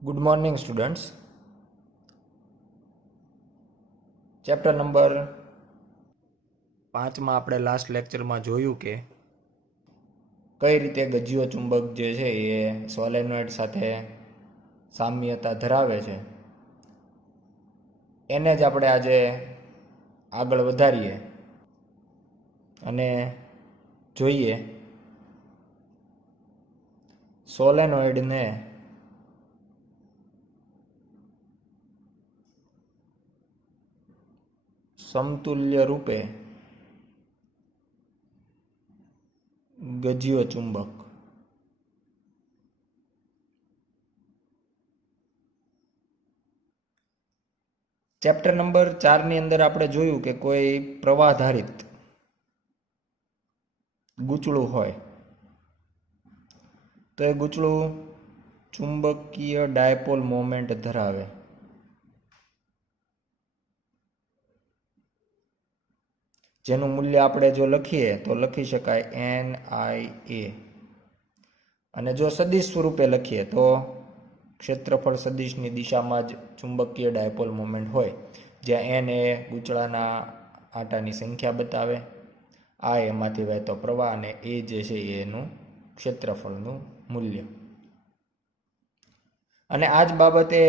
Good morning students. Chapter number 5માં આપણે last લેક્ચરમાં જોયું કે કઈ રીતે ગજ્જીઓ ચુંબક જે છે એ સોલેનોઇડ સાથે સામ્યતા ધરાવે છે. એને જ આપણે આજે આગળ વધારીએ અને જોઈએ સોલેનોઇડને સમતુલ્ય રૂપે ગજ્જીઓ ચુંબક ચેપ્ટર નંબર 4ની અંદર આપણે જોયું કે કોઈ પ્રવાહધારિત ગૂંચળું હોય તો એ ગૂંચળું ચુંબકીય ડાયપોલ મોમેન્ટ ધરાવે. જેનું મૂલ્ય આપણે જો લખીએ તો લખી શકાય NIA, અને જો સદિશ સ્વરૂપે લખીએ તો ક્ષેત્રફળ સદિશની દિશામાં જ ચુંબકીય ડાયપોલ મોમેન્ટ હોય, જ્યાં N એ ગૂંચળાના આંટાની સંખ્યા બતાવે, I એમાંથી વહેતો પ્રવાહ, અને A જે છે એનું ક્ષેત્રફળનું મૂલ્ય. અને આ જ બાબતે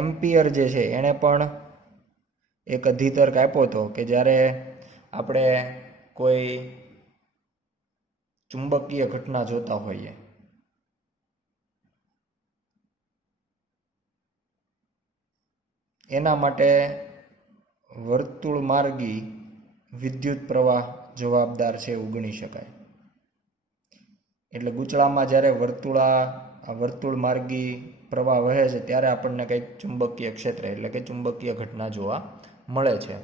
એમ્પિયર જે છે એણે પણ એક અધિતર્ક આપ્યો હતો કે જ્યારે આપણે કોઈ ચુંબકીય ઘટના જોતા હોઈએ એના માટે વર્તુળ માર્ગી વિદ્યુત પ્રવાહ જવાબદાર છે એવું ગણી શકાય. એટલે ગૂંચળામાં જ્યારે વર્તુળ માર્ગી પ્રવાહ વહે છે ત્યારે આપણને કંઈક ચુંબકીય ક્ષેત્ર એટલે કે ચુંબકીય ઘટના જોવા મળે છે.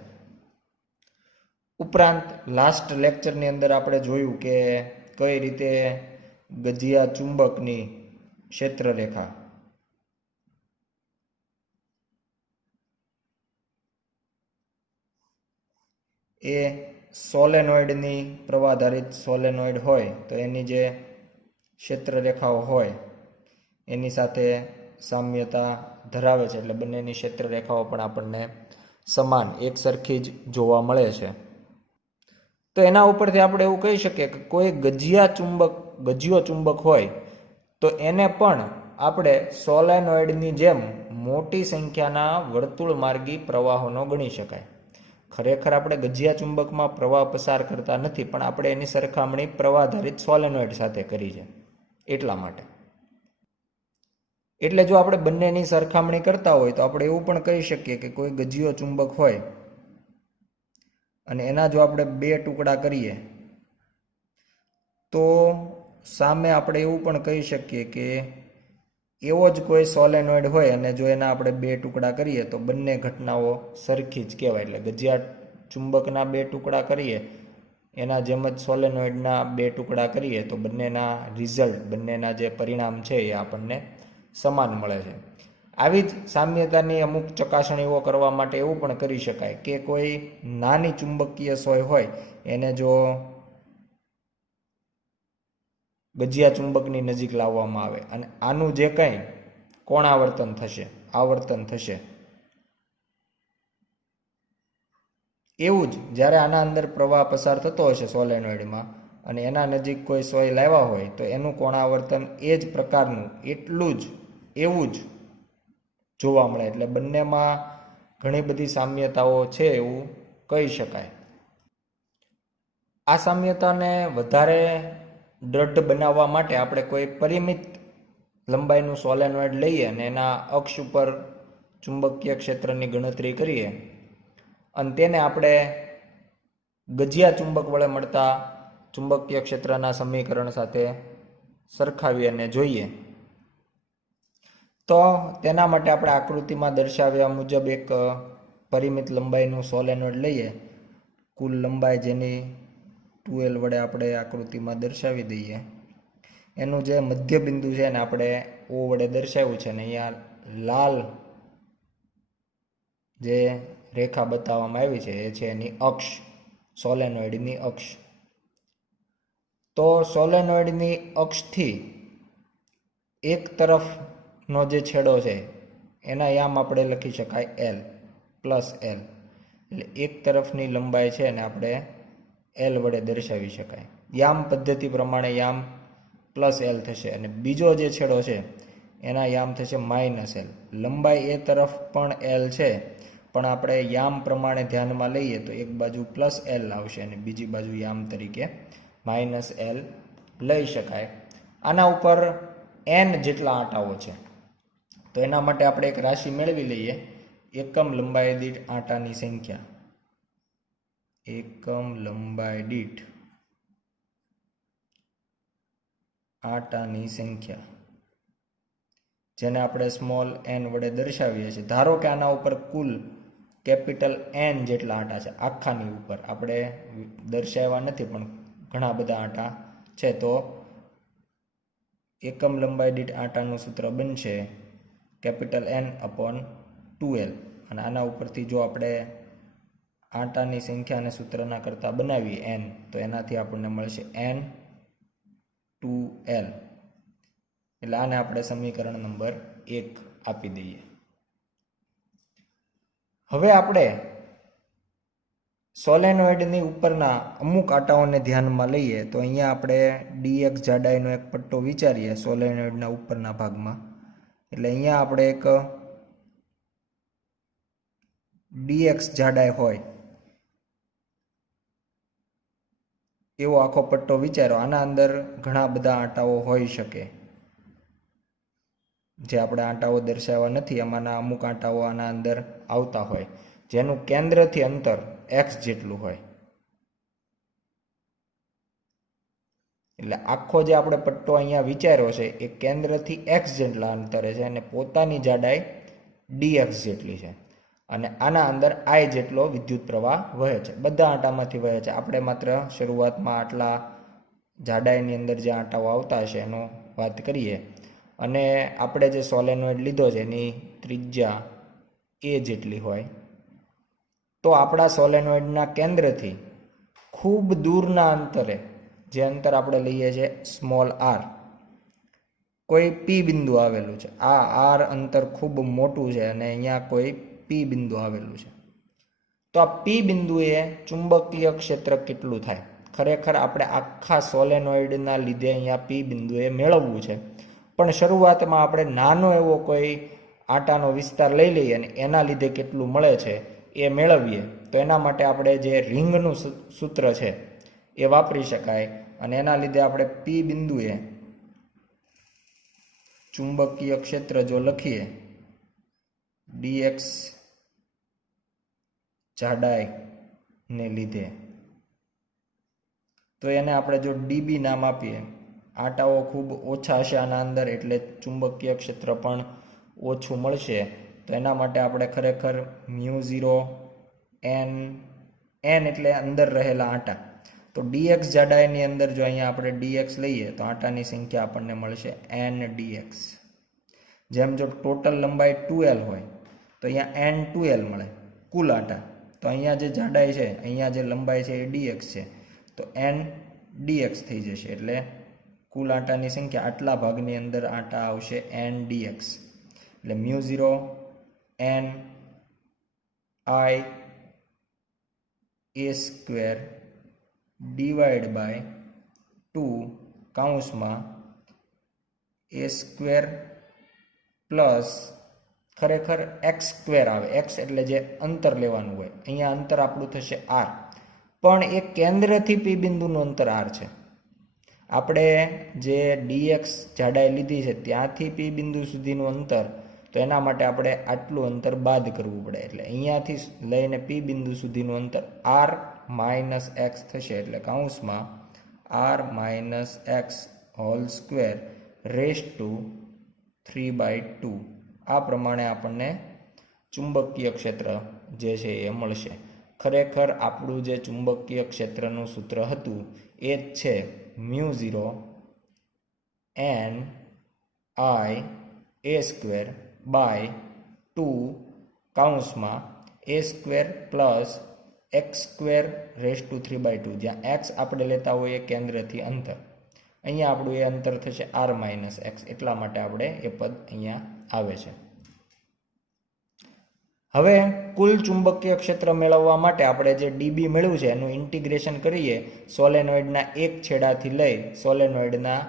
ઉપરાંત લાસ્ટ લેક્ચરની અંદર આપણે જોયું કે કઈ રીતે ગજ્જીયા ચુંબકની ક્ષેત્રરેખા એ સોલેનોઇડની પ્રવાહધારિત સોલેનોઇડ હોય તો એની જે ક્ષેત્રરેખાઓ હોય એની સાથે સામ્યતા ધરાવે છે. એટલે બંનેની ક્ષેત્રરેખાઓ પણ આપણને સમાન એક સરખી જ જોવા મળે છે. તો એના ઉપરથી આપણે એવું કહી શકીએ કે કોઈ ગજ્જીયો ચુંબક હોય તો એને પણ આપણે સોલેનોઇડની જેમ મોટી સંખ્યાના વર્તુળ માર્ગી પ્રવાહોનો ગણી શકાય. ખરેખર આપણે ગજ્જીયા ચુંબકમાં પ્રવાહ પસાર કરતા નથી, પણ આપણે એની સરખામણી પ્રવાહધારિત સોલેનોઇડ સાથે કરી છે એટલા માટે. એટલે જો આપણે બંનેની સરખામણી કરતા હોય તો આપણે એવું પણ કહી શકીએ કે કોઈ ગજ્જીયો ચુંબક હોય અને એના જો આપણે 2 ટુકડા કરીએ તો સામે આપણે એવું પણ કહી શકીએ કે એવો જ કોઈ સોલેનોઇડ હોય અને જો એના આપણે 2 ટુકડા કરીએ તો બંને ઘટનાઓ સરખી જ કહેવાય. એટલે ગજ્જીયા ચુંબકના 2 ટુકડા કરીએ એના જેમ જ સોલેનોઇડના 2 ટુકડા કરીએ તો બંનેના રિઝલ્ટ, બંનેના જે પરિણામ છે એ આપણને સમાન મળે છે. આવી જ સામ્યતાની અમુક ચકાસણીઓ કરવા માટે એવું પણ કરી શકાય કે કોઈ નાની ચુંબકીય સોય હોય એને જો ગજ્જીયા ચુંબકની નજીક લાવવામાં આવે અને આનું જે કંઈ કોણાવર્તન થશે, આવર્તન થશે, એવું જ જ્યારે આના અંદર પ્રવાહ પસાર થતો હશે સોલેનોઇડમાં અને એના નજીક કોઈ સોય લાવ્યા હોય તો એનું કોણાવર્તન એ જ પ્રકારનું, એટલું જ, એવું જ જોવા મળે. એટલે બંનેમાં ઘણી બધી સામ્યતાઓ છે એવું કહી શકાય. આ સામ્યતાને વધારે દ્રઢ બનાવવા માટે આપણે કોઈ પરિમિત લંબાઈનું સોલેનોઇડ લઈએ અને એના અક્ષ ઉપર ચુંબકીય ક્ષેત્રની ગણતરી કરીએ અને તેને આપણે ગજ્જીયા ચુંબક વડે મળતા ચુંબકીય ક્ષેત્રના સમીકરણ સાથે સરખાવી અને જોઈએ તો તેના માટે આપણે આકૃતિમાં દર્શાવ્યા મુજબ એક પરિમિત લંબાઈનું સોલેનોઇડ લઈએ. કુલ લંબાઈ જેની 2L વડે આપણે આકૃતિમાં દર્શાવી દઈએ. એનું જે મધ્ય બિંદુ છે ને આપણે O વડે દર્શાવ્યું છે, ને અહીંયા લાલ જે રેખા બતાવવામાં આવી છે એ છે એની અક્ષ, સોલેનોઇડની અક્ષ. તો સોલેનોઇડની અક્ષથી એક તરફ નો જે છેડો છે એના યામ આપણે લખી શકાય એલ પ્લસ એલ. એટલે એક તરફની લંબાઈ છે અને આપણે એલ વડે દર્શાવી શકાય. યામ પદ્ધતિ પ્રમાણે યામ પ્લસ એલ થશે અને બીજો જે છેડો છે એના યામ થશે માઇનસ એલ. લંબાઈ એ તરફ પણ એલ છે, પણ આપણે યામ પ્રમાણે ધ્યાનમાં લઈએ તો એક બાજુ પ્લસ એલ આવશે અને બીજી બાજુ યામ તરીકે માઇનસ એલ લઈ શકાય. આના ઉપર એન જેટલા આંટાઓ છે, તો એના માટે આપણે એક રાશિ મેળવી લઈએ, એકમ લંબાઈ દીઠ આંટાની સંખ્યા. એકમ લંબાઈ દીઠ આંટાની સંખ્યા, જેને આપણે સ્મોલ એન વડે દર્શાવીએ છીએ. ધારો કે આના ઉપર કુલ કેપિટલ એન જેટલા આંટા છે, આખાની ઉપર આપણે દર્શાવ્યા નથી પણ ઘણા બધા આંટા છે, તો એકમ લંબાઈ દીઠ આંટાનું સૂત્ર બનશે કેપિટલ એન અપોન 2l. અને આના ઉપરથી જો આપણે આંટાની સંખ્યાને સૂત્રના કરતા બનાવીએ એન, તો એનાથી આપણને મળશે n 2l. એટલે આને આપણે સમીકરણ નંબર 1 આપી દઈએ. હવે આપણે સોલેનોઇડની ઉપરના અમુક આંટાઓને ધ્યાનમાં લઈએ તો અહીંયા આપણે dx જાડાઈનો એક પટ્ટો વિચારીએ સોલેનોઇડના ઉપરના ભાગમાં. એટલે અહીંયા આપણે એક dx જાડાઈ હોય એવો આખો પટ્ટો વિચારો. આના અંદર ઘણા બધા આંટાઓ હોઈ શકે, જે આપણે આંટાઓ દર્શાવ્યા નથી, આમાંના અમુક આંટાઓ આના અંદર આવતા હોય, જેનું કેન્દ્રથી અંતર x જેટલું હોય. એટલે આખો જે આપણે પટ્ટો અહીંયા વિચાર્યો છે એ કેન્દ્રથી x જેટલા અંતરે છે અને પોતાની જાડાઈ dx જેટલી છે. અને આના અંદર I જેટલો વિદ્યુત પ્રવાહ વહે છે, બધા આંટામાંથી વહે છે. આપણે માત્ર શરૂઆતમાં આટલા જાડાઈની અંદર જે આંટાઓ આવતા હશે એનો વાત કરીએ. અને આપણે જે સોલેનોઇડ લીધો છે એની ત્રિજ્યા a જેટલી હોય, તો આપણા સોલેનોઇડના કેન્દ્રથી ખૂબ દૂરના અંતરે, જે અંતર આપણે લઈએ છીએ સ્મોલ r, કોઈ p બિંદુ આવેલું છે. આ r અંતર ખૂબ મોટું છે અને અહીંયા કોઈ p બિંદુ આવેલું છે. તો આ p બિંદુએ ચુંબકીય ક્ષેત્ર કેટલું થાય? ખરેખર આપણે આખા સોલેનોઇડના લીધે અહીંયા p બિંદુએ મેળવવું છે, પણ શરૂઆતમાં આપણે નાનો એવો કોઈ આંટાનો વિસ્તાર લઈ લઈએ અને એના લીધે કેટલું મળે છે એ મેળવીએ. તો એના માટે આપણે જે રિંગનું સૂત્ર છે એ વાપરી શકાય અને એના લીધે આપણે p બિંદુએ ચુંબકીય ક્ષેત્ર જો લખીએ dx જાડાઈને લીધે, તો એને આપણે જો db નામ આપીએ, આંટાઓ ખૂબ ઓછા હશે આના અંદર એટલે ચુંબકીય ક્ષેત્ર પણ ઓછું મળશે. તો એના માટે આપણે ખરેખર μ0 n એટલે અંદર રહેલા આંટા, તો dx જાડાઈની અંદર જો અહીંયા આપણે dx લઈએ તો આંટાની સંખ્યા આપણને મળશે n dx. જેમ જો ટોટલ લંબાઈ 2l હોય તો અહીંયા n 2l મળે કુલ આંટા. તો અહીંયા જે જાડાઈ છે, અહીંયા જે લંબાઈ છે એ dx છે, તો n dx થઈ જશે. એટલે કુલ આંટાની સંખ્યા આટલા ભાગની અંદર આંટા આવશે n dx. એટલે μ0 n I a square divide by 2 કૌંસમાં a સ્ક્વેર પ્લસ ખરેખર x સ્ક્વેર આવે. x એટલે જે અંતર લેવાનું હોય, અહીંયા અંતર આપણું થશે r, પણ એ કેન્દ્રથી p બિંદુનું અંતર r છે. આપણે જે dx જાડાઈ લીધી છે ત્યાંથી p બિંદુ સુધીનું અંતર, તો એના માટે આપણે આટલું અંતર બાદ કરવું પડે. એટલે અહીંયાથી લઈને p બિંદુ સુધીનું અંતર r માઇનસ એક્સ થશે. એટલે કૌંસમાં r minus X whole square raise to 3/2. આ પ્રમાણે આપણને ચુંબકીય ક્ષેત્ર જે છે એ મળશે. ખરેખર આપણું જે ચુંબકીય ક્ષેત્રનું સૂત્ર હતું એ જ છે μ0 n I a square by 2 કૌંસમાં a square plus x square raise to 3/2, જ્યાં x આપણે લેતા હોઈએ કેન્દ્રથી અંતર અહીંયા આપણું એ અંતર થશે r માઇનસ એક્સ, એટલા માટે આપણે એ પદ અહીંયા આવે છે. હવે કુલ ચુંબકીય ક્ષેત્ર મેળવવા માટે આપણે જે ડીબી મેળવ્યું છે એનું ઇન્ટિગ્રેશન કરીએ સોલેનોઇડના એક છેડાથી લઈ સોલેનોઇડના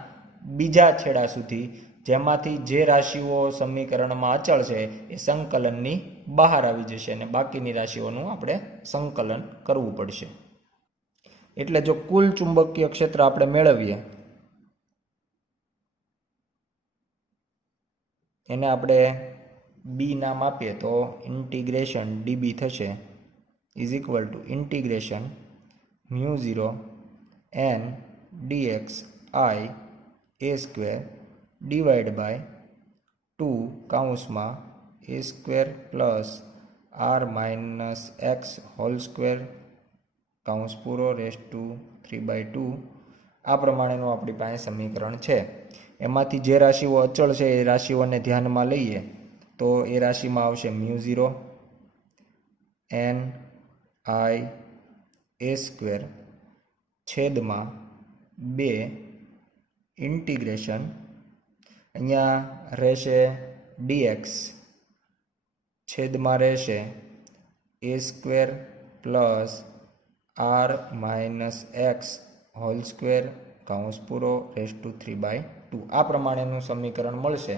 બીજા છેડા સુધી, જેમાંથી જે રાશિઓ સમીકરણમાં અચળ છે એ સંકલનની બહાર આવી જશે અને બાકીની રાશિઓનું આપણે સંકલન કરવું પડશે. એટલે જો કુલ ચુંબકીય ક્ષેત્ર આપણે મેળવીએ એને આપણે બી નામ આપીએ તો ઇન્ટિગ્રેશન ડીબી થશે is equal to integration mu 0 N D X I A square divide by 2 કૌંસમાં A square plus R minus X whole square કૌંસ પૂરો રેસ ટુ 3/2. આ પ્રમાણેનું આપણી પાસે સમીકરણ છે. એમાંથી જે રાશિઓ અચળ છે એ રાશિઓને ધ્યાનમાં લઈએ તો એ રાશિમાં આવશે mu 0 N I A square છેદમાં 2 ઇન્ટિગ્રેશન અહીંયા રહેશે ડીએક્સ છેદમાં રહેશે A square plus R minus X whole square કૌંસ પૂરો રેસ ટુ 3/2. આ પ્રમાણેનું સમીકરણ મળશે.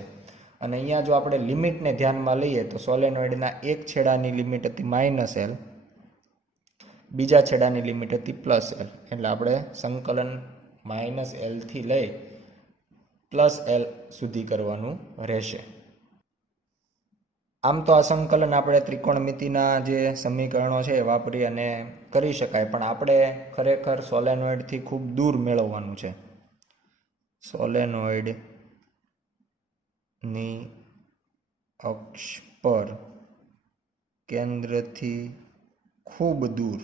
અને અહીંયા જો આપણે લિમિટને ધ્યાનમાં લઈએ તો સોલેનોઇડના એક છેડાની લિમિટ હતી માઇનસ એલ, બીજા છેડાની લિમિટ હતી પ્લસ એલ, એટલે આપણે સંકલન માઇનસ એલથી લઈ પ્લસ એલ સુધી કરવાનું રહેશે. આમ તો આ સંકલન આપણે ત્રિકોણમિતિના જે સમીકરણો છે એ વાપરી અને કરી શકાય, પણ આપણે ખરેખર સોલેનોઇડથી ખૂબ દૂર મેળવવાનું છે. સોલેનોઇડની અક્ષ પર કેન્દ્રથી ખૂબ દૂર,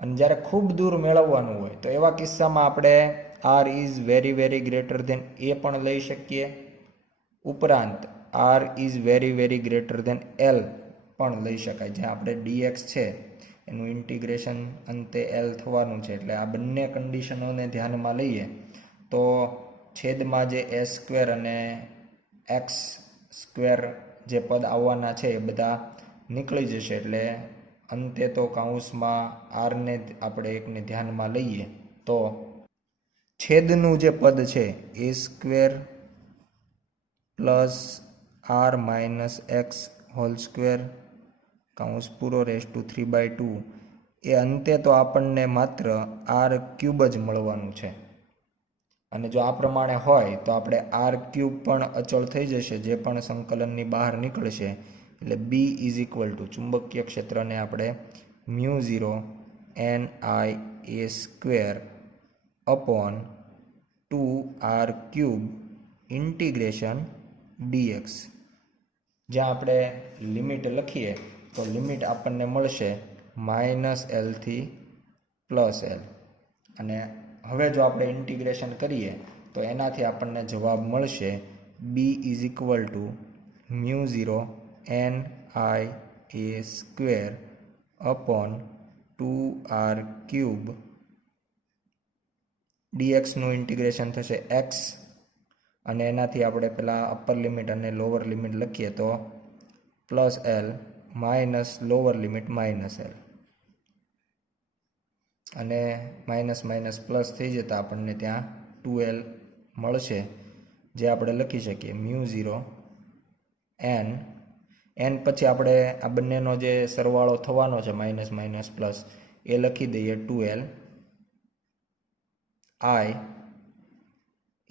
અને જ્યારે ખૂબ દૂર મેળવવાનું હોય તો એવા કિસ્સામાં આપણે R is very very greater than A પણ લઈ શકીએ, ઉપરાંત R is very very greater than L પણ લઈ શકાય. જ્યાં આપણે ડીએક્સ છે એનું ઇન્ટિગ્રેશન અંતે એલ થવાનું છે, એટલે આ બંને કન્ડિશનોને ધ્યાનમાં લઈએ તો છેદમાં જે એ સ્ક્વેર અને એક્સ સ્ક્વેર જે પદ આવવાના છે એ બધા નીકળી જશે. એટલે અંતે તો કૌંસમાં આરને આપણે એકને ધ્યાનમાં લઈએ તો છેદનું જે પદ છે A square plus R minus X whole square કૌંસ પૂરો રેસ ટુ 3/2 એ અંતે તો આપણને માત્ર આર ક્યુબ જ મળવાનું છે. અને જો આ પ્રમાણે હોય તો આપણે આર ક્યુબ પણ અચળ થઈ જશે, જે પણ સંકલનની બહાર નીકળશે. એટલે બી ઇઝ ઇક્વલ ટુ ચુંબકીય ક્ષેત્રને આપણે mu 0 N I A square upon 2r cube integration dx, જ્યાં આપણે લિમિટ લખીએ તો લિમિટ આપણને મળશે માઇનસ એલથી પ્લસ એલ. અને હવે જો આપણે ઇન્ટિગ્રેશન કરીએ તો એનાથી આપણને જવાબ મળશે B is equal to mu 0 N I A square upon 2r cube ડીએક્સનું ઇન્ટિગ્રેશન થશે એક્સ, અને એનાથી આપણે પેલા અપર લિમિટ અને લોઅર લિમિટ લખીએ તો plus L minus lower limit minus L, અને માઇનસ માઇનસ પ્લસ થઈ જતાં આપણને ત્યાં 2l મળશે, જે આપણે લખી શકીએ મ્યુ 0 એન પછી આપણે આ બંનેનો જે સરવાળો થવાનો છે માઇનસ માઇનસ પ્લસ એ લખી દઈએ 2l I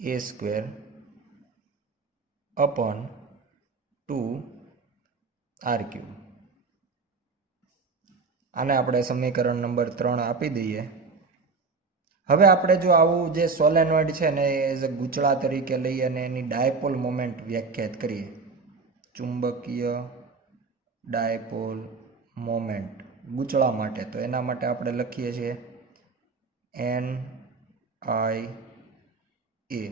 A square upon 2r cube. આને આપણે સમીકરણ નંબર 3 આપી દઈએ. હવે આપણે જો આવું જે સોલેનોઇડ છે ને એઝ અ ગૂંચળા તરીકે લઈ અને એની ડાયપોલ મોમેન્ટ વ્યાખ્યાયિત કરીએ, ચુંબકીય ડાયપોલ મોમેન્ટ ગૂંચળા માટે, તો એના માટે આપણે લખીએ છીએ એન આઈ એ.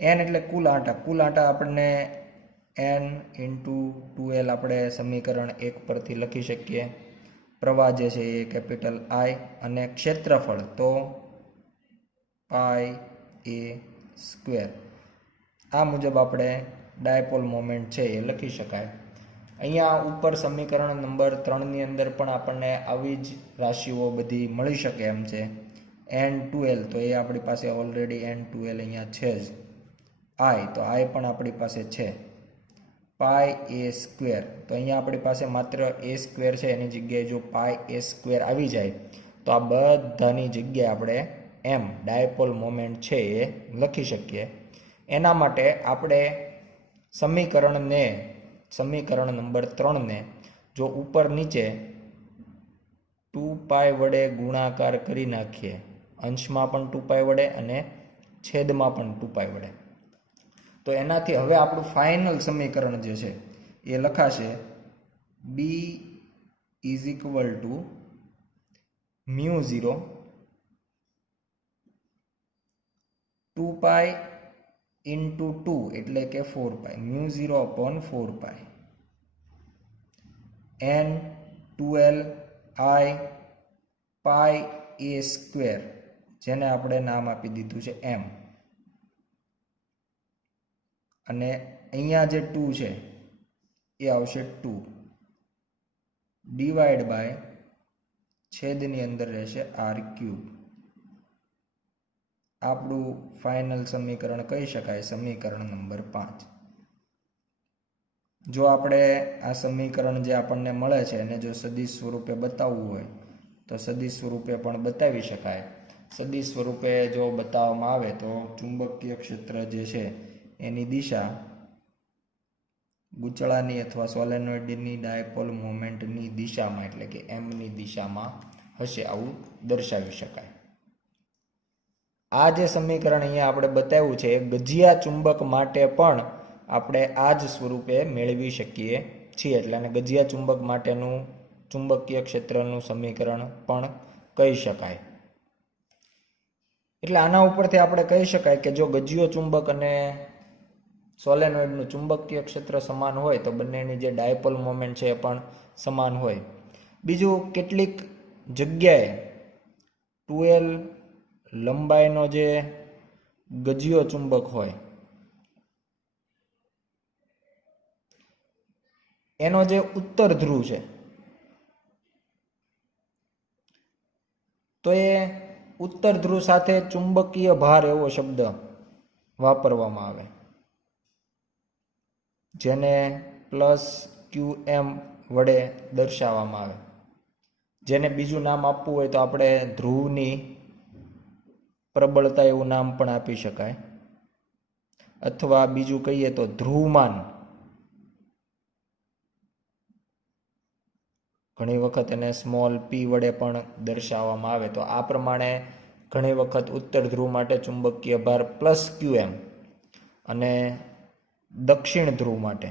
એન એટલે કુલ આંટા આપણને એન ઇન્ટુ 2l આપણે સમીકરણ 1 પરથી લખી શકીએ. પ્રવાહ જે છે એ કેપિટલ આઈ, અને ક્ષેત્રફળ તો પાઈ એ સ્ક્વેર. આ મુજબ આપણે ડાયપોલ મોમેન્ટ છે એ લખી શકાય. અહીંયા ઉપર સમીકરણ નંબર 3ની અંદર પણ આપણને આવી જ રાશિઓ બધી મળી શકે એમ છે. n2l તો એ આપણી પાસે ઓલરેડી n2l અહીંયા છે જ. આઈ તો આઈ પણ આપણી પાસે છે. પાઈ એ સ્ક્વેર તો અહીંયા આપણી પાસે માત્ર એ સ્ક્વેર છે, એની જગ્યાએ જો પાઈ એ સ્ક્વેર આવી જાય તો આ બધાની જગ્યાએ આપણે એમ ડાયપોલ મોમેન્ટ છે એ લખી શકીએ. એના માટે આપણે સમીકરણ નંબર 3ને જો ઉપર નીચે 2π વડે ગુણાકાર કરી નાખીએ, અંશમાં પણ 2π વડે અને છેદમાં પણ 2π વડે, તો એનાથી હવે આપણું ફાઇનલ સમીકરણ જે છે એ લખાશે b is equal to μ0 2π into 2 એટલે કે 4π, μ0 અપોન 4π n 2l i pi A square, જેને આપણે નામ આપી દીધું છે m, અને અહીંયા જે 2 છે એ આવશે 2 ડિવાઈડ બાય છેદની અંદર રહેશે r3. આપણું ફાઇનલ સમીકરણ કહી શકાય સમીકરણ નંબર 5. જો આપણે આ સમીકરણ જે આપણને મળે છે એને જો સદિશ સ્વરૂપે બતાવવું હોય તો સદિશ સ્વરૂપે પણ બતાવી શકાય. સદિશ સ્વરૂપે જો બતાવવામાં આવે તો ચુંબકીય ક્ષેત્ર જે છે એની દિશા ગૂંચળાની અથવા સોલેનોઇડની ડાયપોલ મોમેન્ટની દિશામાં એટલે કે એમની દિશામાં હશે, આવું દર્શાવી શકાય. આ જે સમીકરણ અહીંયા આપણે બતાવ્યું છે એ ગજિયા ચુંબક માટે પણ આપણે આ જ સ્વરૂપે મેળવી શકીએ છીએ. એટલે આને ગજિયા ચુંબક માટેનું ચુંબકીય ક્ષેત્રનું સમીકરણ પણ કહી શકાય. એટલે આના ઉપરથી આપણે કહી શકાય કે જો ગજિયો ચુંબક અને સોલેનોઇડનું ચુંબકીય ક્ષેત્ર સમાન હોય તો બંનેની જે ડાયપોલ મોમેન્ટ છે એ પણ સમાન હોય. બીજું, કેટલીક જગ્યાએ 2l લંબાઈનો જે ગજિયો ચુંબક હોય એનો જે ઉત્તર ધ્રુવ છે તો એ ઉત્તર ધ્રુવ સાથે ચુંબકીય ભાર એવો શબ્દ વાપરવામાં આવે, જેને +qm વડે દર્શાવવામાં આવે. જેને બીજું નામ આપવું હોય તો આપણે ધ્રુવની પ્રબળતા એવું નામ પણ આપી શકાય, અથવા બીજું કહીએ તો ધ્રુવમાન. ઘણી વખત એને સ્મોલ p વડે પણ દર્શાવવામાં આવે. તો આ પ્રમાણે ઘણી વખત ઉત્તર ધ્રુવ માટે ચુંબકીય ભાર +qm અને દક્ષિણ ધ્રુવ માટે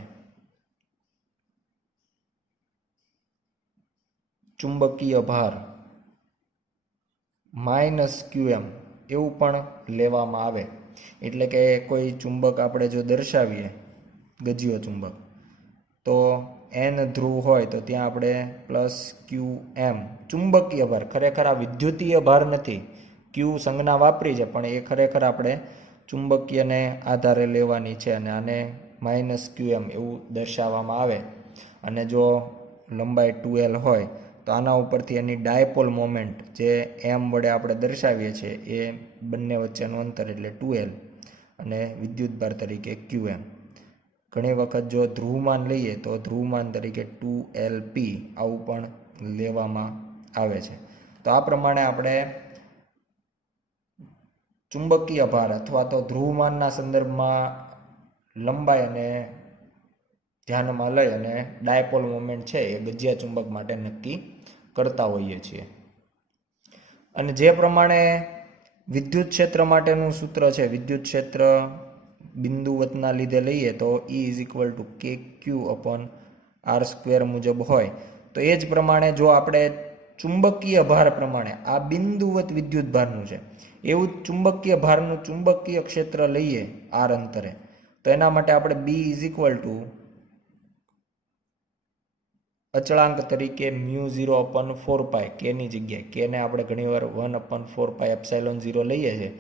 ચુંબકીય ભાર -qm એવું પણ લેવામાં આવે. એટલે કે કોઈ ચુંબક આપણે જો દર્શાવીએ ગજિયો ચુંબક તો n ધ્રુવ હોય તો ત્યાં આપણે +qm ચુંબકીય ભાર, ખરેખર આ વિદ્યુતીય ભાર નથી, q સંજ્ઞા વાપરી છે પણ એ ખરેખર આપણે ચુંબકીયને આધારે લેવાની છે અને આને -qm એવું દર્શાવવામાં આવે. અને જો લંબાઈ 2l હોય તો આના ઉપરથી એની ડાયપોલ મોમેન્ટ જે m વડે આપણે દર્શાવીએ છીએ એ બંને વચ્ચેનું અંતર એટલે 2l અને વિદ્યુતભાર તરીકે qm. ઘણી વખત જો ધ્રુવમાન લઈએ તો ધ્રુવમાન તરીકે 2lp આવું પણ લેવામાં આવે છે. તો આ પ્રમાણે આપણે ચુંબકીય ભાર અથવા તો ધ્રુવમાનના સંદર્ભમાં લંબાઈ અને ધ્યાનમાં લઈ અને ડાયપોલ મોમેન્ટ છે એ ગજિયા ચુંબક માટે નક્કી કરતા હોઈએ છીએ. અને જે પ્રમાણે વિદ્યુત ક્ષેત્ર માટેનું સૂત્ર છે, વિદ્યુત ક્ષેત્ર બિંદુવતના લીધે લઈએ તો E = kq/r² મુજબ હોય, તો એ જ પ્રમાણે જો આપણે ચુંબકીય ભાર પ્રમાણે આ બિંદુવત વિદ્યુત ભારનું છે એવું ચુંબકીય ભારનું ચુંબકીય ક્ષેત્ર લઈએ r અંતરે, તો એના માટે આપણે B = અચળાંક તરીકે μ0/4π, k ની જગ્યાએ k ને આપણે ઘણીવાર 1/4πε0 લઈએ છીએ,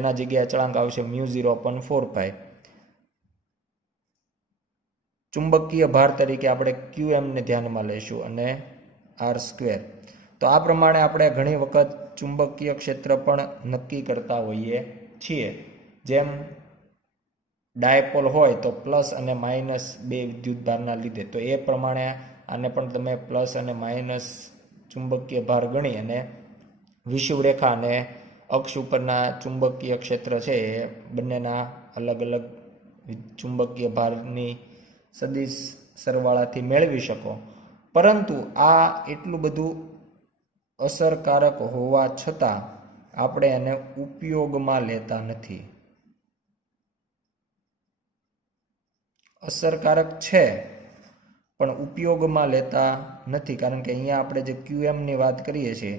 એના જગ્યાએ અચળાંક આવશે μ0/4π. ચુંબકીય ભાર તરીકે આપણે QM ને ધ્યાનમાં લઈશું અને r². તો આ પ્રમાણે આપણે ઘણી વખત ચુંબકીય ક્ષેત્ર પણ નક્કી કરતા હોઈએ છીએ. જેમ ડાયપોલ હોય તો પ્લસ અને માઇનસ બે વિદ્યુતભારના લીધે, તો એ પ્રમાણે આને પણ તમે પ્લસ અને માઇનસ ચુંબકીય ભાર ગણી અને વિષુવરેખા અને અક્ષ ઉપરના ચુંબકીય ક્ષેત્ર છે એ બંનેના અલગ અલગ ચુંબકીય ભારની સદિશ સરવાળાથી મેળવી શકો. પરંતુ આ એટલું બધું અસરકારક હોવા છતાં આપણે એને ઉપયોગમાં લેતા નથી. અસરકારક છે પણ ઉપયોગમાં લેતા નથી, કારણ કે અહીંયા આપણે જે QMની વાત કરીએ છીએ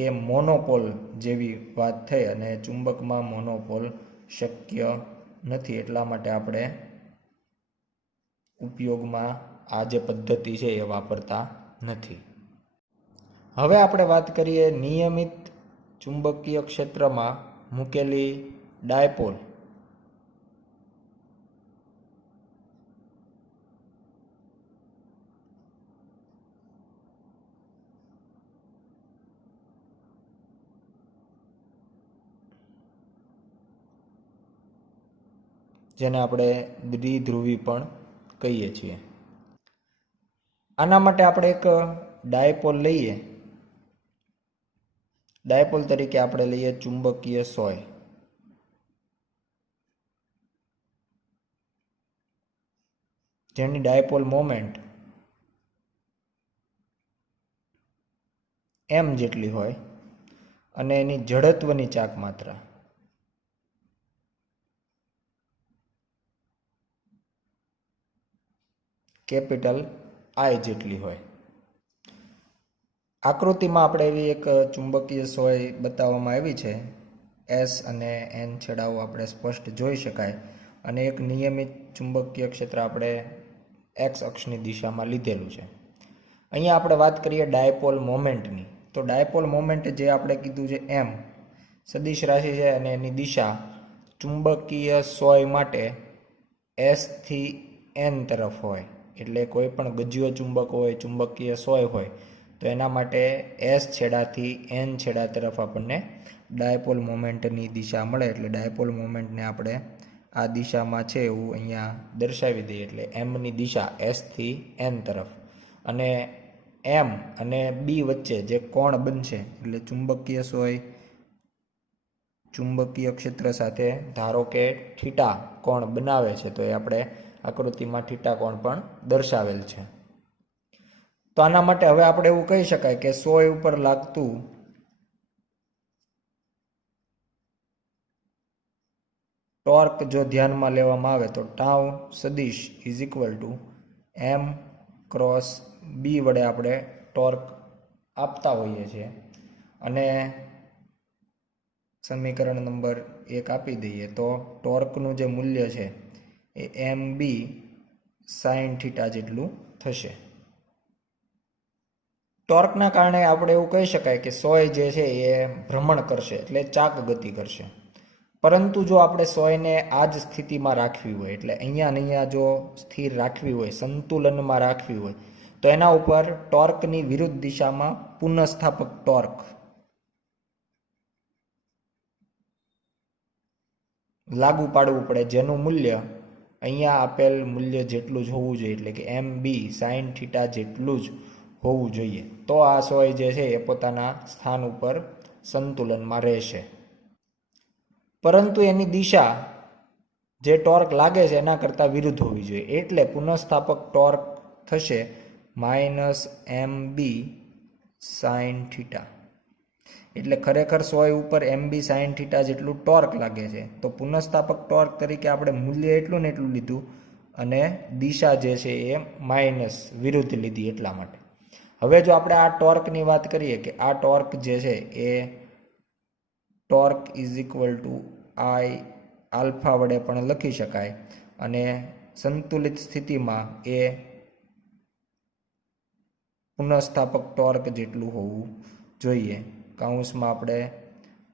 એ મોનોપોલ જેવી વાત થઈ અને ચુંબકમાં મોનોપોલ શક્ય નથી. એટલા માટે આપણે ઉપયોગમાં આ જે પદ્ધતિ છે એ વાપરતા નથી. હવે આપણે વાત કરીએ નિયમિત ચુંબકીય ક્ષેત્રમાં મૂકેલી ડાયપોલ. જેને આપણે દ્વિધ્રુવી પણ કહીએ છીએ. આના માટે આપણે એક ડાયપોલ લઈએ. ડાયપોલ તરીકે આપણે લઈએ ચુંબકીય સોય. જેની ડાયપોલ મોમેન્ટ m જેટલી હોય અને એની જડત્વની ચાક માત્રા કેપિટલ I જેટલી હોય. આકૃતિમાં આપણે એવી એક ચુંબકીય સોય બતાવવામાં આવી છે. S અને N છેડાઓ આપણે સ્પષ્ટ જોઈ શકાય અને એક નિયમિત ચુંબકીય ક્ષેત્ર આપણે x અક્ષની દિશામાં લીધેલું છે. અહીંયા આપણે વાત કરીએ ડાયપોલ મોમેન્ટની. તો ડાયપોલ મોમેન્ટ જે આપણે કીધું છે m સદિશ રાશિ છે અને એની દિશા ચુંબકીય સોય માટે S થી N તરફ હોય. એટલે કોઈ પણ ગજ્યો ચુંબક હોય, ચુંબકીય સોય હોય, તો એના માટે S છેડાથી N છેડા તરફ આપણને ડાયપોલ મોમેન્ટની દિશા મળે. એટલે ડાયપોલ મોમેન્ટને આપણે આ દિશામાં છે એવું અહીંયા દર્શાવી દઈએ. એટલે એમની દિશા S થી N તરફ અને M અને B વચ્ચે જે કોણ બનશે, એટલે ચુંબકીય સોય ચુંબકીય ક્ષેત્ર સાથે ધારો કે થીટા કોણ બનાવે છે, તો એ આપણે આકૃતિમાં થીટા કોણ પણ દર્શાવેલ છે. તો આના માટે હવે આપણે એવું કહી શકાય કે સોય ઉપર લાગતું ટોર્ક જો ધ્યાનમાં લેવામાં આવે તો ટાઉ સદિશ is equal two m cross b વડે આપણે ટોર્ક આપતા હોઈએ છીએ. અને સમીકરણ નંબર 1 આપી દઈએ તો ટોર્કનું જે મૂલ્ય છે એ mb સાઇન થીટા જેટલું થશે. ટોર્કના કારણે આપણે એવું કહી શકાય કે સોય જે છે એ ભ્રમણ કરશે, એટલે ચાક ગતિ કરશે. પરંતુ જો આપણે સોયને આ જ સ્થિતિમાં રાખવી હોય, એટલે અહીંયા ને અહીંયા જો સ્થિર રાખવી હોય, સંતુલનમાં રાખવી હોય, તો એના ઉપર ટોર્કની વિરુદ્ધ દિશામાં પુનઃસ્થાપક ટોર્ક લાગુ પાડવું પડે, જેનું મૂલ્ય અહીંયા આપેલ મૂલ્ય જેટલું જ હોવું જોઈએ. એટલે કે mb સાઇન થીટા જેટલું જ હોવું જોઈએ. તો આ સોય જે છે એ પોતાના સ્થાન ઉપર સંતુલનમાં રહેશે. પરંતુ એની દિશા જે ટોર્ક લાગે છે એના કરતાં વિરુદ્ધ હોવી જોઈએ. એટલે પુનઃસ્થાપક ટોર્ક થશે -mb સાઇન થીટા. એટલે ખરેખર સોય ઉપર mb સાઇન થીટા જેટલું ટોર્ક લાગે છે, તો પુનઃસ્થાપક ટોર્ક તરીકે આપણે મૂલ્ય એટલું ને એટલું લીધું અને દિશા જે છે એ માઇનસ વિરુદ્ધ લીધી. એટલા માટે હવે જો આપણે આ ટોર્કની વાત કરીએ કે આ ટોર્ક જે છે એ torque is equal to I alpha વડે પણ લખી શકાય અને સંતુલિત સ્થિતિમાં એ પુનઃસ્થાપક ટોર્ક જેટલું હોવું જોઈએ. કૌંસમાં આપણે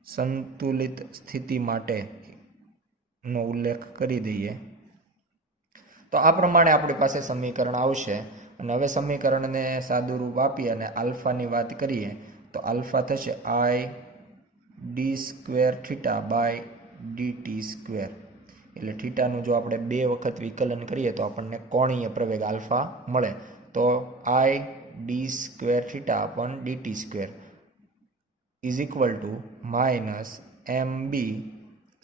સંતુલિત સ્થિતિ માટેનો ઉલ્લેખ કરી દઈએ તો આ પ્રમાણે આપણી પાસે સમીકરણ આવશે. અને હવે સમીકરણને સાદું રૂપ આપી અને આલ્ફાની વાત કરીએ તો આલ્ફા થશે I d square theta by dt square. એટલે થીટાનું જો આપણે 2 વખત વિકલન કરીએ તો આપણને કોણીય પ્રવેગ આલ્ફા મળે. તો I d square theta upon dt square is equal to minus M B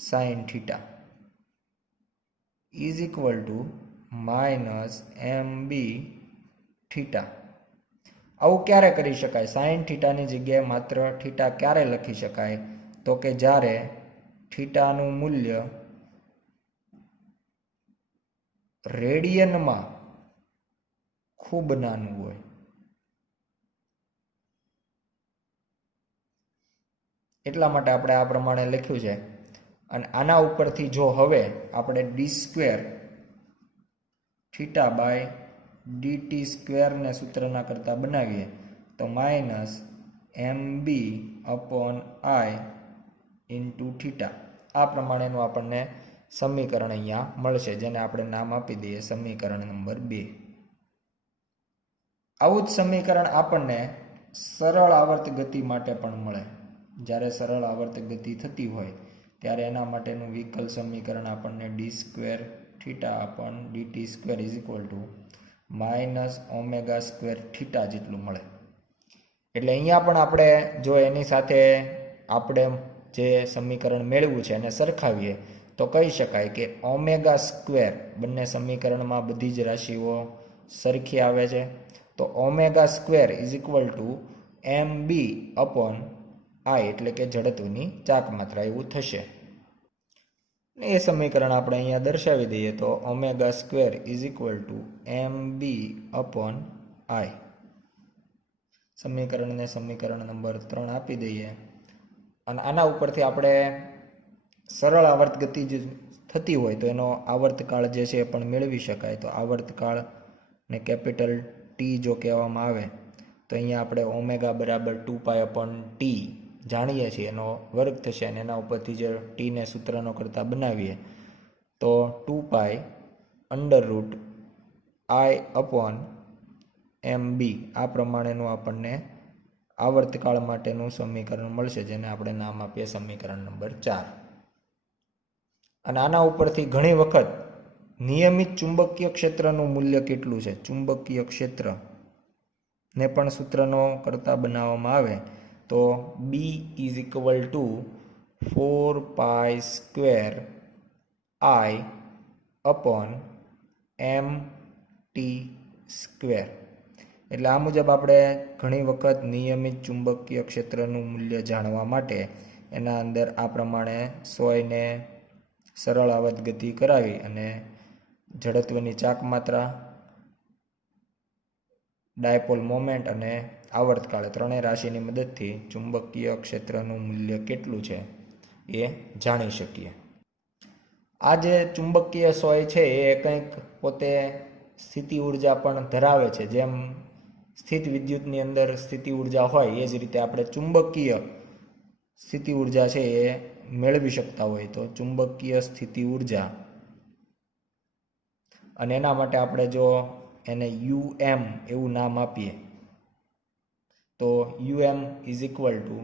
sine theta is equal to minus M B theta. આવું ક્યારે કરી શકાય? સાઇન થીટાની જગ્યાએ માત્ર થીટા ક્યારે લખી શકાય? તો કે જ્યારે થીટાનું મૂલ્ય રેડિયનમાં ખૂબ નાનું હોય. એટલા માટે આપણે આ પ્રમાણે લખ્યું છે. અને આના ઉપરથી જો હવે આપણે D square theta by D T સ્ક્વેરને સૂત્રના કરતા બનાવીએ તો minus M B upon I into theta. આ પ્રમાણેનું આપણને સમીકરણ અહીંયા મળશે, જેને આપણે નામ આપી દઈએ સમીકરણ નંબર 2. આવું જ સમીકરણ આપણને સરળ આવર્ત ગતિ માટે પણ મળે. જ્યારે સરળ આવર્ત ગતિ થતી હોય ત્યારે એના માટેનું વિકલ સમીકરણ આપણને D square theta upon dt square is equal to minus omega square theta જેટલું મળે. એટલે અહીંયા પણ આપણે જો એની સાથે આપણે જે સમીકરણ મેળવ્યું છે એને સરખાવીએ તો કહી શકાય કે ઓમેગા સ્ક્વેર, બંને સમીકરણમાં બધી જ રાશિઓ સરખી આવે છે. તો omega square is equal to M B upon I, એટલે કે જડત્વની ચાક માત્રા એવું થશે. એ સમીકરણ આપણે અહીંયા દર્શાવી દઈએ તો omega square is equal to M B upon I. સમીકરણને સમીકરણ નંબર 3 આપી દઈએ. અને આના ઉપરથી આપણે સરળ આવર્ત ગતિ જ થતી હોય તો એનો આવર્તકાળ જે છે એ પણ મેળવી શકાય. તો આવર્તકાળને કેપિટલ ટી જો કહેવામાં આવે તો અહીંયા આપણે ઓમેગા બરાબર 2π અપોન ટી જાણીએ છીએ, એનો વર્ગ થશે. અને એના ઉપરથી જે ટીને સૂત્રનો કરતા બનાવીએ તો 2π અંડર રૂટ આઈ અપોન એમ બી. આ પ્રમાણેનું આપણને આવર્તકાળ માટેનું સમીકરણ મળશે, જેને આપણે નામ આપીએ સમીકરણ નંબર 4. અને આના ઉપરથી ઘણી વખત નિયમિત ચુંબકીય ક્ષેત્રનું મૂલ્ય કેટલું છે, ચુંબકીય ક્ષેત્ર ને પણ સૂત્રનો કરતા બનાવવામાં આવે તો B is equal to 4π square I upon M T square. એટલે આ મુજબ આપણે ઘણી વખત નિયમિત ચુંબકીય ક્ષેત્રનું મૂલ્ય જાણવા માટે એના અંદર આ પ્રમાણે સોયને સરળ આવર્ત ગતિ કરાવી અને જડત્વની ચાક માત્રા, ડાયપોલ મોમેન્ટ અને આવર્તકાળ ત્રણેય રાશિની મદદથી ચુંબકીય ક્ષેત્રનું મૂલ્ય કેટલું છે એ જાણી શકીએ. આ જે ચુંબકીય સોય છે એ કંઈક પોતે સ્થિતિ ઉર્જા પણ ધરાવે છે. જેમ સ્થિત વિદ્યુતની અંદર સ્થિતિ ઉર્જા હોય એ જ રીતે આપણે ચુંબકીય સ્થિતિ ઉર્જા છે એ મેળવી શકતા હોય. તો ચુંબકીય સ્થિતિ ઉર્જા, અને એના માટે આપણે જો એને યુએમ એવું નામ આપીએ તો U M is equal to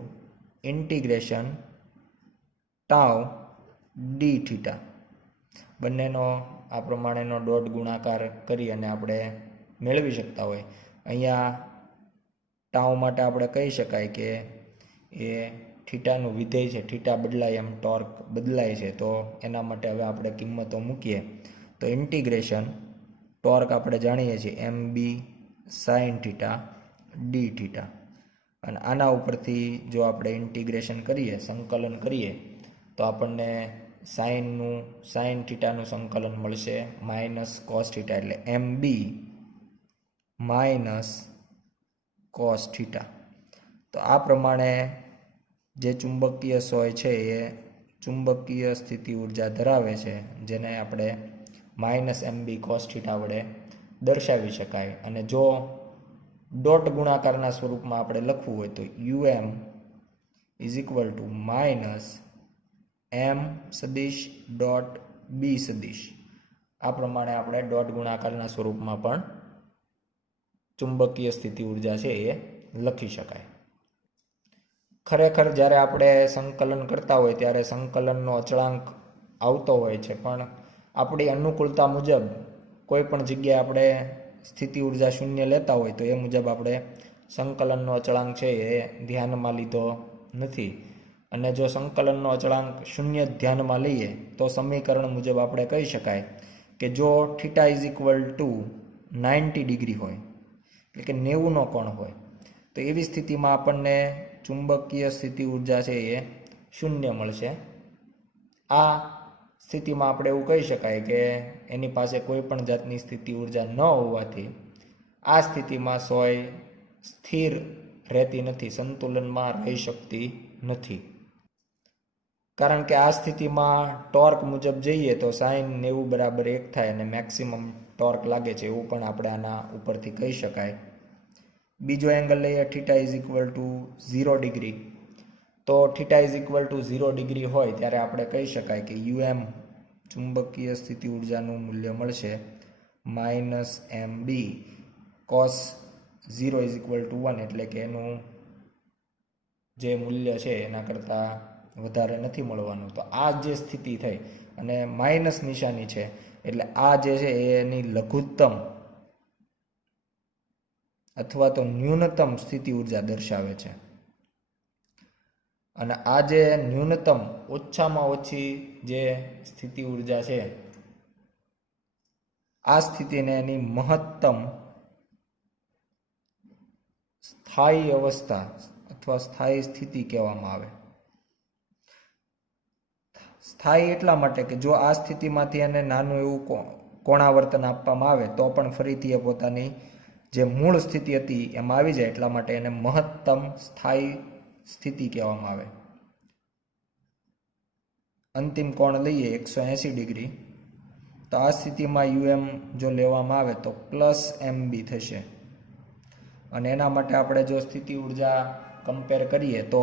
integration tau D theta. બંનેનો આ પ્રમાણેનો ડોટ ગુણાકાર કરી અને આપણે મેળવી શકતા હોય. અહીંયા ટાઉ માટે આપણે કહી શકાય કે એ થીટાનું વિધેય છે, થીટા બદલાય એમ ટોર્ક બદલાય છે. તો એના માટે હવે આપણે કિંમતો મૂકીએ તો ઇન્ટિગ્રેશન ટોર્ક આપણે જાણીએ છીએ એમ B sine theta D theta. અને આના ઉપરથી જો આપણે ઇન્ટિગ્રેશન કરીએ, સંકલન કરીએ તો આપણને સાઇન થીટાનું સંકલન મળશે માઇનસ કોસ થીટા, એટલે એમ બી માઇનસ કોસ થીટા. તો આ પ્રમાણે જે ચુંબકીય સોય છે એ ચુંબકીય સ્થિતિ ઉર્જા ધરાવે છે, જેને આપણે minus M B cos theta વડે દર્શાવી શકાય. અને જો ડોટ ગુણાકારના સ્વરૂપમાં આપણે લખવું હોય તો U M is equal to minus M સદિશ ડોટ બી સદિશ. આ પ્રમાણે આપણે ડોટ ગુણાકારના સ્વરૂપમાં પણ ચુંબકીય સ્થિતિ ઉર્જા છે એ લખી શકાય. ખરેખર જ્યારે આપણે સંકલન કરતા હોય ત્યારે સંકલનનો અચળાંક આવતો હોય છે, પણ આપણી અનુકૂળતા મુજબ કોઈ પણ જગ્યાએ આપણે સ્થિતિ ઉર્જા શૂન્ય લેતા હોય તો એ મુજબ આપણે સંકલનનો અચળાંક છે એ ધ્યાનમાં લીધો નથી. અને જો સંકલનનો અચળાંક શૂન્ય ધ્યાનમાં લઈએ તો સમીકરણ મુજબ આપણે કહી શકાય કે જો theta is equal two 90 degree હોય, એટલે કે 90નો કોણ હોય, તો એવી સ્થિતિમાં આપણને ચુંબકીય સ્થિતિ ઉર્જા છે એ શૂન્ય મળશે. આ સ્થિતિમાં આપણે એવું કહી શકાય કે એની પાસે કોઈ પણ જાતની સ્થિતિ ઉર્જા ન હોવાથી આ સ્થિતિમાં સોય સ્થિર રહેતી નથી, સંતુલનમાં રહી શકતી નથી. કારણ કે આ સ્થિતિમાં ટોર્ક મુજબ જઈએ તો સાઇન 90 બરાબર 1 થાય અને મેક્સિમમ ટોર્ક લાગે છે, એવું પણ આપણે આના ઉપરથી કહી શકાય. બીજો એંગલ લઈએ, theta is equal to 0 degree. તો theta is equal to 0 degree હોય ત્યારે આપણે કહી શકાય કે યુએમ ચુંબકીય સ્થિતિ ઉર્જાનું મૂલ્ય મળશે minus M B cos 0 is equal to 1, એટલે કે એનું જે મૂલ્ય છે એના કરતાં વધારે નથી મળવાનું. તો આ જે સ્થિતિ થઈ અને માઇનસ નિશાની છે એટલે આ જે છે એની લઘુત્તમ અથવા તો ન્યૂનતમ સ્થિતિ ઉર્જા દર્શાવે છે. અને આ જે ન્યૂનતમ ઓછામાં ઓછી જે સ્થિતિ ઉર્જા છે આ સ્થિતિને એની મહત્તમ સ્થાયી અવસ્થા અથવા સ્થાયી સ્થિતિ કહેવામાં આવે. સ્થાયી એટલા માટે કે જો આ સ્થિતિમાંથી એને નાનું એવું કોણાવર્તન આપવામાં આવે તો પણ ફરીથી એ પોતાની જે મૂળ સ્થિતિ હતી એમાં આવી જાય, એટલા માટે એને મહત્તમ સ્થાયી સ્થિતિ કહેવામાં આવે. અંતિમ કોણ લઈએ 180 ડિગ્રી, તો આ સ્થિતિમાં યુએમ જો લેવામાં આવે તો પ્લસ એમ બી થશે. અને એના માટે આપણે જો સ્થિતિ ઉર્જા કમ્પેર કરીએ તો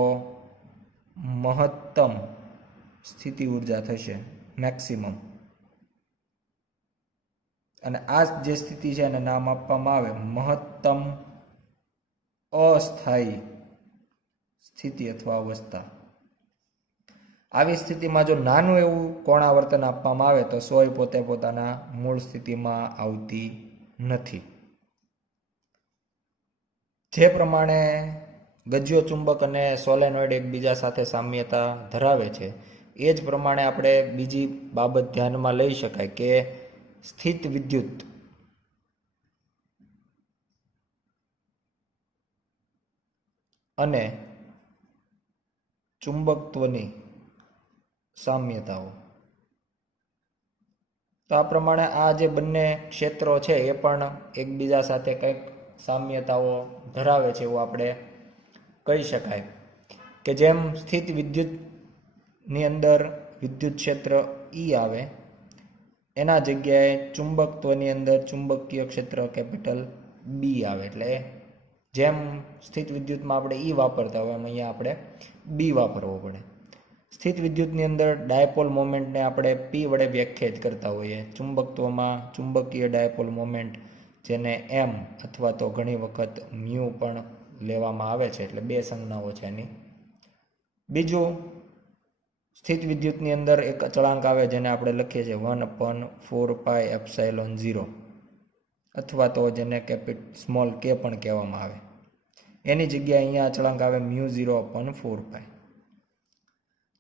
મહત્તમ સ્થિતિ ઉર્જા થશે મેક્સિમમ. અને આ જે સ્થિતિ છે એને નામ આપવામાં આવે મહત્તમ અસ્થાયી સ્થિતિ અથવા અવસ્થા. આવી સ્થિતિમાં જો નાનું એવું કોણાવર્તન આપવામાં આવે તો સોય પોતે પોતાના મૂળ સ્થિતિમાં આવતી નથી. જે પ્રમાણે ગજ્યો ચુંબક અને સોલેનોઇડ એકબીજા સાથે સામ્યતા ધરાવે છે એ જ પ્રમાણે આપણે બીજી બાબત ધ્યાનમાં લઈ શકાય કે સ્થિત વિદ્યુત અને ચુંબકત્વની સામ્યતાઓ. તો આ પ્રમાણે આ જે બંને ક્ષેત્રો છે એ પણ એકબીજા સાથે કંઈક સામ્યતાઓ ધરાવે છે એવું આપણે કહી શકાય. કે જેમ સ્થિત વિદ્યુતની અંદર વિદ્યુત ક્ષેત્ર ઈ આવે એના જગ્યાએ ચુંબકત્વની અંદર ચુંબકીય ક્ષેત્ર કેપિટલ બી આવે. એટલે જેમ સ્થિત વિદ્યુતમાં આપણે ઈ વાપરતા હોય એમ અહીંયા આપણે બી વાપરવો પડે. સ્થિત વિદ્યુતની અંદર ડાયપોલ મોમેન્ટને આપણે પી વડે વ્યાખ્યાયિત કરતા હોઈએ. ચુંબકત્વમાં ચુંબકીય ડાયપોલ મોમેન્ટ જેને એમ અથવા તો ઘણી વખત મ્યુ પણ લેવામાં આવે છે, એટલે બે સંજ્ઞાઓ છે એની. બીજું, સ્થિત વિદ્યુતની અંદર એક અચળાંક આવે જેને આપણે લખીએ છીએ 1/4πε0 અથવા તો જેને સ્મોલ કે પણ કહેવામાં આવે. એની જગ્યાએ અહીંયા અચળાંક આવે μ0/4π.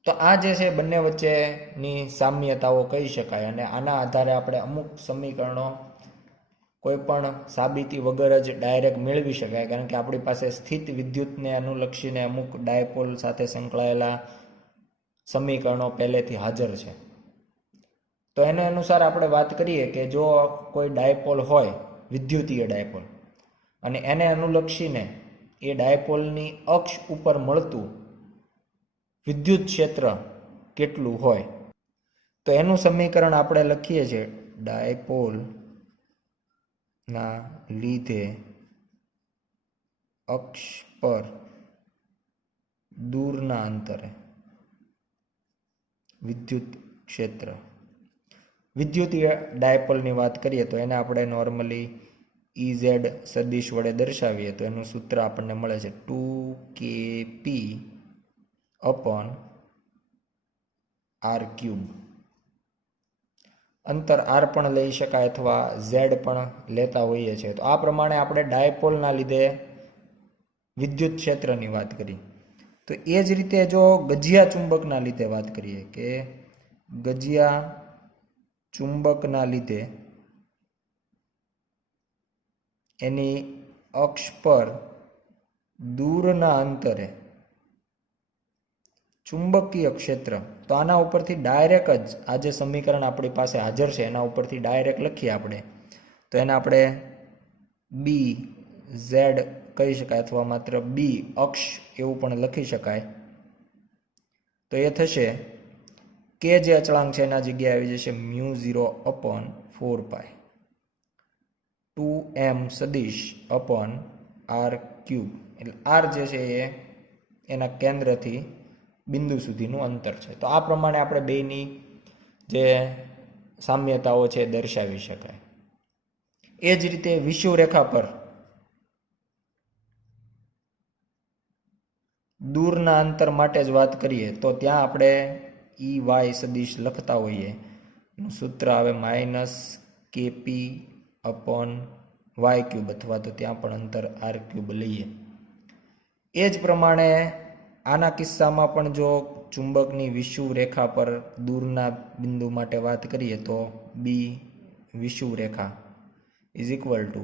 તો આ જે છે બંને વચ્ચેની સામ્યતાઓ કહી શકાય. અને આના આધારે આપણે અમુક સમીકરણો કોઈ પણ સાબિતી વગર જ ડાયરેક્ટ મેળવી શકાય, કારણ કે આપણી પાસે સ્થિત વિદ્યુતને અનુલક્ષીને અમુક ડાયપોલ સાથે સંકળાયેલા સમીકરણો પહેલેથી હાજર છે. તો એને અનુસાર આપણે વાત કરીએ કે જો કોઈ ડાયપોલ હોય, વિદ્યુતીય ડાયપોલ, અને એને અનુલક્ષીને એ ડાયપોલની અક્ષ ઉપર મળતું વિદ્યુત ક્ષેત્ર કેટલું હોય, તો એનું સમીકરણ આપણે લખીએ છીએ ડાયપોલના લીધે અક્ષ પર દૂરના અંતરે વિદ્યુત ક્ષેત્ર. વિદ્યુતીય ડાયપોલની વાત કરીએ તો એને આપણે નોર્મલી ઇઝેડ સદિશ વડે દર્શાવીએ તો એનું સૂત્ર આપણને મળે છે 2kp અપોન r³. અંતર r પણ લઈ શકાય અથવા ઝેડ પણ લેતા હોઈએ છીએ. તો આ પ્રમાણે આપણે ડાયપોલના લીધે વિદ્યુત ક્ષેત્રની વાત કરી. તો એ જ રીતે જો ગજિયા ચુંબકના લીધે વાત કરીએ કે ગજિયા ચુંબકના લીધે એની અક્ષ પર દૂરના અંતરે ચુંબકીય ક્ષેત્ર, તો આના ઉપરથી ડાયરેક્ટ જ આ જે સમીકરણ આપણી પાસે હાજર છે એના ઉપરથી ડાયરેક્ટ લખીએ આપણે તો એને આપણે બી ઝેડ કહી શકાય અથવા માત્ર બી અક્ષ એવું પણ લખી શકાય. તો એ થશે કે જે અચળાંક છે એના જગ્યાએ આવી જશે μ0/4π 2m સદિશ અપોન r³. એટલે r જે છે એ એના કેન્દ્રથી બિંદુ સુધીનું અંતર છે. તો આ પ્રમાણે આપણે બેયની જે સામ્યતાઓ છે દર્શાવી શકાય. એ જ રીતે વિષુવરેખા પર દૂરના અંતર માટે જ વાત કરીએ તો ત્યાં આપણે EY સદિશ લખતા હોઈએ. એનું સૂત્ર આવે -kp અપોન y³ અથવા તો ત્યાં પણ અંતર r³ લઈએ. એ જ પ્રમાણે આના કિસ્સામાં પણ જો ચુંબકની વિષુવરેખા પર દૂરના બિંદુ માટે વાત કરીએ તો બી વિષુવરેખા ઇઝ ઇક્વલ ટુ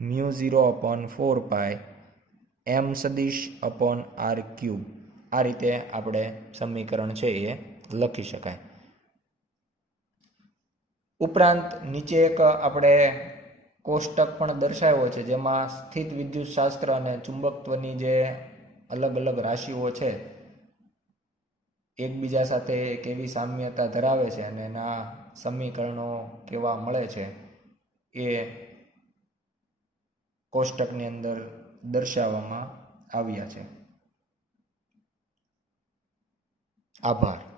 -μ0/4π m સદિશ અપોન r³. આ રીતે આપણે સમીકરણ છે એ લખી શકાય. ઉપરાંત નીચે એક આપણે કોષ્ટક પણ દર્શાવ્યો છે જેમાં સ્થિત વિદ્યુત શાસ્ત્ર અને ચુંબકત્વની જે અલગ અલગ રાશિઓ છે એકબીજા સાથે કેવી સામ્યતા ધરાવે છે અને એના સમીકરણો કેવા મળે છે એ કોષ્ટકની અંદર દર્શાવવામાં આવ્યા છે. આભાર.